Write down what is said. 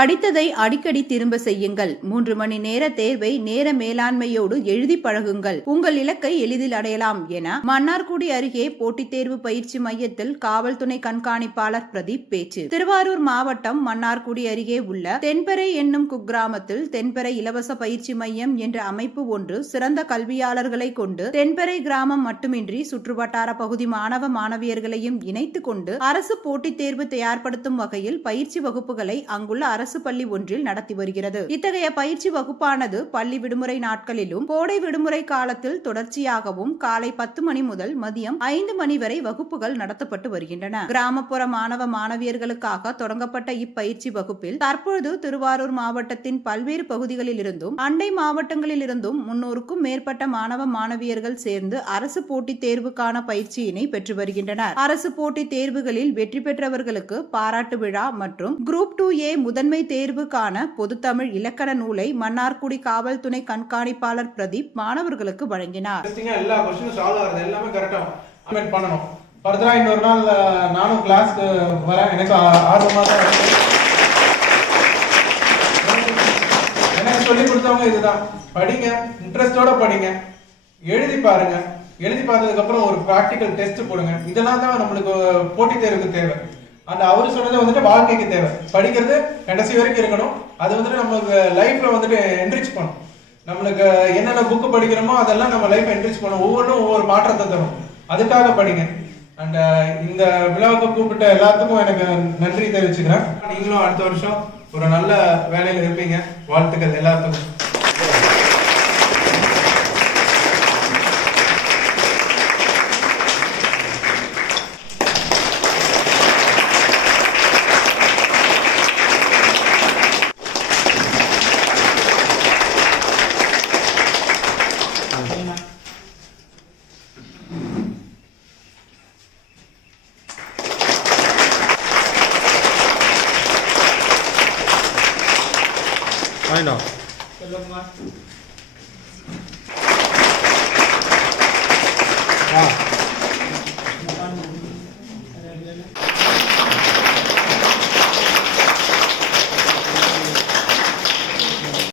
படித்ததை அடிக்கடி திரும்ப செய்யுங்கள். 3 மணி நேர தேர்வை நேர மேலாண்மையோடு எழுதி பழகுங்கள். உங்கள் இலக்கை எளிதில் அடையலாம் என மன்னார்குடி அருகே போட்டித் தேர்வு பயிற்சி மையத்தில் காவல் துணை கண்காணிப்பாளர் பிரதீப் பேச்சு. திருவாரூர் மாவட்டம் மன்னார்குடி அருகே உள்ள தென்பெறை என்னும் குக்கிராமத்தில் தென்பெறை இலவச பயிற்சி மையம் என்ற அமைப்பு ஒன்று சிறந்த கல்வியாளர்களை கொண்டு தென்பெறை கிராமம் மட்டுமின்றி சுற்றுவட்டார பகுதி மாணவ மாணவியர்களையும் இணைத்துக் கொண்டு அரசு போட்டித் தேர்வு தயார்படுத்தும் வகையில் பயிற்சி வகுப்புகளை அங்குள்ள அரசு பள்ளி ஒன்றில் நடத்தி வருகிறது. இத்தகைய பயிற்சி வகுப்பானது பள்ளி விடுமுறை நாட்களிலும் கோடை விடுமுறை காலத்தில் தொடர்ச்சியாகவும் காலை 10 மணி முதல் மதியம் 5 மணி வரை வகுப்புகள் நடத்தப்பட்டு வருகின்றன. கிராமப்புற மாணவ மாணவியர்களுக்காக தொடங்கப்பட்ட இப்பயிற்சி வகுப்பில் தற்பொழுது திருவாரூர் மாவட்டத்தின் பல்வேறு பகுதிகளில் இருந்தும் அண்டை மாவட்டங்களில் இருந்தும் 300க்கும் மேற்பட்ட மாணவ மாணவியர்கள் சேர்ந்து அரசு போட்டித் தேர்வுக்கான பயிற்சியினை பெற்று வருகின்றனர். அரசு போட்டித் தேர்வுகளில் வெற்றி பெற்றவர்களுக்கு பாராட்டு விழா மற்றும் குரூப் 2A முதன்மை தேர்வுக்கான பொதுத்தமிழ் இலக்கண நூலை மன்னார்குடி காவல் துணை கண்காணிப்பாளர் பிரதீப் மாணவர்களுக்கு வழங்கினார். எல்லா क्वेश्चन சால்வ் ஆகுது, எல்லாமே கரெக்ட்டா கமெண்ட் பண்ணனும். ஃபர்தரா இன்னொரு நாள் நானும் கிளாஸ்க்கு வரேன். எனக்கு ஆர்வமா தான் இருக்கு. எனக்கு சொல்லி கொடுத்தவங்க இதுதான். படிங்க, இன்ட்ரெஸ்டோட படிங்க, எழுதி பாருங்க. எழுதி பார்த்ததுக்கு அப்புறம் ஒரு பிராக்டிகல் டெஸ்ட் போடுங்க. இதெல்லாம் தான் நம்மளுக்கு போட்டித் தேர்வுக்கு தேவை. அந்த அவரு சொன்னது வந்துட்டு வாழ்க்கைக்கு தேவை. படிக்கிறது கடைசி வரைக்கும் இருக்கணும். அது வந்துட்டு நமக்கு லைஃப்ல வந்துட்டு என்ரிச் பண்ணும். நம்மளுக்கு என்னென்ன புக்கு படிக்கிறோமோ அதெல்லாம் நம்ம லைஃப் என்ரிச் பண்ணும். ஒவ்வொன்றும் ஒவ்வொரு மாற்றத்தை தரும். அதுக்காக படிங்க. அண்ட் இந்த விழாவுக்கு கூப்பிட்ட எல்லாத்துக்கும் எனக்கு நன்றி தெரிவிச்சுக்கிறேன். நீங்களும் அடுத்த வருஷம் ஒரு நல்ல வேலையில இருப்பீங்க. வாழ்த்துக்கள் எல்லாத்துக்கும். I know. Ah.